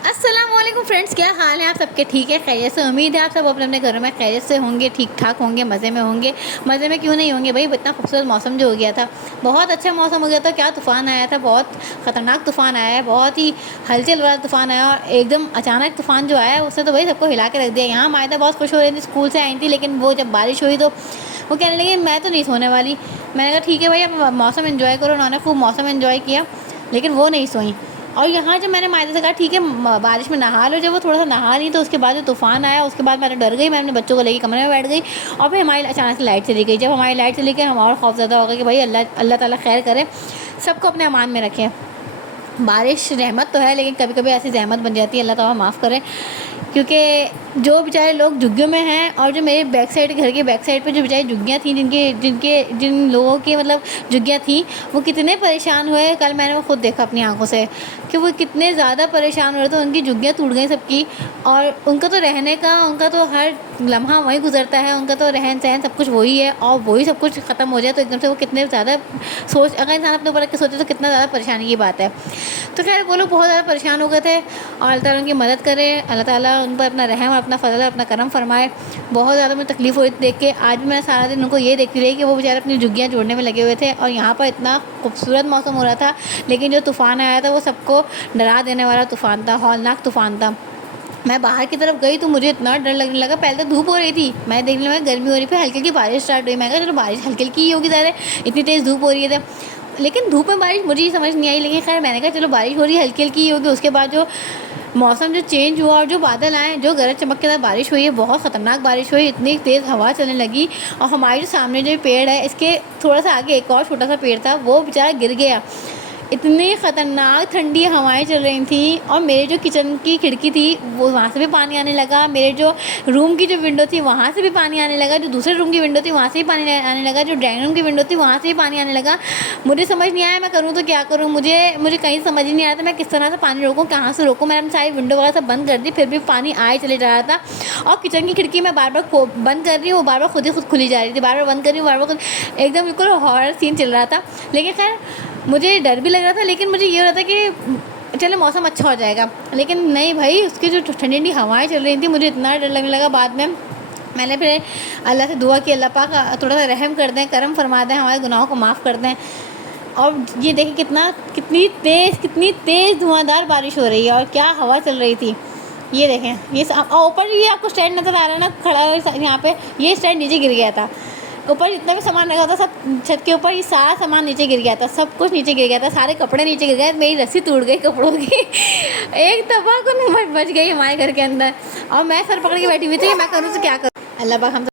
अस्सलामुअलैकुम फ्रेंड्स, क्या हाल है आप सबके? ठीक है, खैरियत से? उम्मीद है आप सब अपने अपने घरों में खैरियत से होंगे, ठीक ठाक होंगे, मज़े में होंगे। मज़े में क्यों नहीं होंगे भाई, इतना खूबसूरत मौसम जो हो गया था, बहुत अच्छा मौसम हो गया था। क्या तूफ़ान आया था, बहुत ख़तरनाक तूफ़ान आया है, बहुत ही हलचल वाला तूफ़ान आया और एकदम अचानक तूफ़ान जो आया उसने तो भाई सबको हिला के रख दिया। यहाँ हम आए थे, बहुत खुश हो रही थी, स्कूल से आई थी, लेकिन वो जब बारिश हुई तो वो कहने लगी मैं तो नहीं सोने वाली। मैंने कहा ठीक है भाई, अब मौसम एंजॉय करो। उन्होंने खूब मौसम एंजॉय किया, लेकिन वो नहीं सोई। और यहाँ जब मैंने मायदे से कहा ठीक है बारिश में नहा लो, जब वो थोड़ा सा नहा ली तो उसके बाद जो तूफ़ान आया उसके बाद मैं डर गई। मैं अपने बच्चों को लेकर कमरे में बैठ गई और फिर हमारी अचानक से लाइट चली गई। जब हमारी लाइट चली गई हम और खौफज़दा हो गए कि भाई अल्लाह अल्लाह ताला खैर करे, सबको अपने अमान में रखें। बारिश रहमत तो है, लेकिन कभी कभी ऐसी जहमत बन जाती है, अल्लाह ताला माफ़ करे। क्योंकि जो बेचारे लोग झुग्गियों में हैं, और जो मेरे बैक साइड, घर के बैक साइड पे जो बेचारी झुग्गियाँ थी, जिन लोगों की मतलब झुग्गियाँ थी, वो कितने परेशान हुए। कल मैंने वो खुद देखा अपनी आंखों से कि वो कितने ज़्यादा परेशान हो रहे थे। उनकी झुग्गियाँ टूट गई सबकी, और उनका तो रहने का, उनका तो हर लम्हा वहीं गुजरता है, उनका तो रहन सहन सब कुछ वही है, और वही सब कुछ ख़त्म हो जाए तो एकदम से वो कितने ज़्यादा अगर इंसान अपने ऊपर रख के सोचे तो कितना ज़्यादा परेशानी की बात है। तो खैर वो लोग बहुत ज़्यादा परेशान हो गए थे, और अल्लाह ताला उनकी मदद करे, अल्लाह ताला उन पर अपना रहम और अपना फजल और अपना करम फरमाए। बहुत ज़्यादा मुझे तकलीफ़ हुई देख के। आज भी मैं सारा दिन उनको ये देखती रही कि वो बेचारे अपनी झुग्गियाँ जोड़ने में लगे हुए थे, और यहाँ पर इतना खूबसूरत मौसम हो रहा था, लेकिन जो तूफ़ान आया था वो सबको डरा देने वाला तूफ़ान था, हौलनाक तूफ़ान था। मैं बाहर की तरफ गई तो मुझे इतना डर लगने लगा। पहले तो धूप हो रही थी, मैं देखने लगा गर्मी हो रही, फिर हल्की हल्की बारिश स्टार्ट हुई। मैं कहा चलो बारिश हल्की हल्की ही होगी, ज़्यादा इतनी तेज़ धूप हो रही है। लेकिन धूप में बारिश मुझे ही समझ नहीं आई, लेकिन खैर मैंने कहा चलो बारिश हो रही है, हल्की हल्की ही होगी। उसके बाद जो मौसम जो चेंज हुआ और जो बादल आए, जो गरज चमक के साथ बारिश हुई है, बहुत ख़तरनाक बारिश हुई, इतनी तेज़ हवा चलने लगी। और हमारे जो सामने जो पेड़ है, इसके थोड़ा सा आगे एक और छोटा सा पेड़ था, वो बेचारा गिर गया। इतनी ख़तरनाक ठंडी हवाएं चल रही थी, और मेरे जो किचन की खिड़की थी वो वहाँ से भी पानी आने लगा, मेरे जो रूम की जो विंडो थी वहाँ से भी पानी आने लगा, जो दूसरे रूम की विंडो थी वहाँ से भी पानी आने लगा, जो ड्राइंग रूम की विंडो थी वहाँ से भी पानी आने लगा। मुझे समझ नहीं आया मैं करूँ तो क्या करूँ, मुझे कहीं समझ ही नहीं आ रहा था मैं किस तरह से पानी रोकूँ, कहाँ से रोकूँ। मैंने अपनी सारी विंडो वगैरह सब बंद कर दी, फिर भी पानी आए चले जा रहा था। और किचन की खिड़की मैं बार बार बंद कर रही हूँ, वो बार बार खुद ही खुद खुली जा रही थी, बार बार बंद कर रही हूँ, बार बार एकदम बिल्कुल हॉरर सीन चल रहा था। लेकिन खैर मुझे डर भी लग रहा था, लेकिन मुझे ये हो रहा था कि चलो मौसम अच्छा हो जाएगा। लेकिन नहीं भाई, उसकी जो ठंडी ठंडी हवाएं चल रही थी, मुझे इतना डर लगने लगा। बाद में मैंने फिर अल्लाह से दुआ की, अल्लाह पाक थोड़ा सा रहम कर दें, करम फरमा दें, हमारे गुनाहों को माफ़ कर दें। और ये देखिए कितनी तेज़ धुआंधार बारिश हो रही है, और क्या हवा चल रही थी। ये देखें, ये ऊपर ये आपको स्टैंड नज़र आ रहा है ना खड़ा यहाँ पे, ये स्टैंड नीचे गिर गया था। ऊपर जितना भी सामान रखा था सब छत के ऊपर, ये सारा सामान नीचे गिर गया था, सब कुछ नीचे गिर गया था, सारे कपड़े नीचे गिर गए, मेरी रस्सी टूट गई कपड़ों की एक दफ़ा को बच गई हमारे घर के अंदर, और मैं सर पकड़ के बैठी हुई थी, मैं करूँ तो क्या करूँ। अल्लाह पाक हम